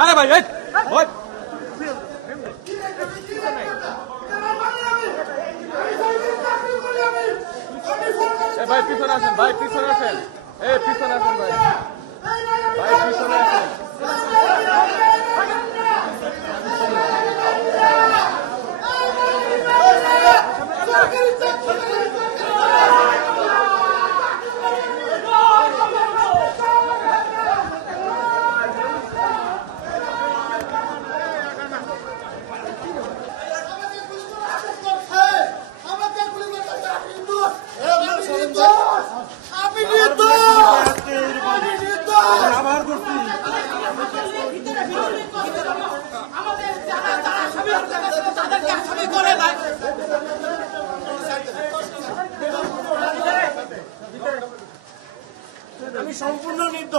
আরে ভাই এই ওই ভাই পিছনে আসেন, ভাই পিছনে আসেন, এই পিছনে আসেন ভাই, ভাই পিছনে আসেন। আমি সম্পূর্ণ নির্দোষ।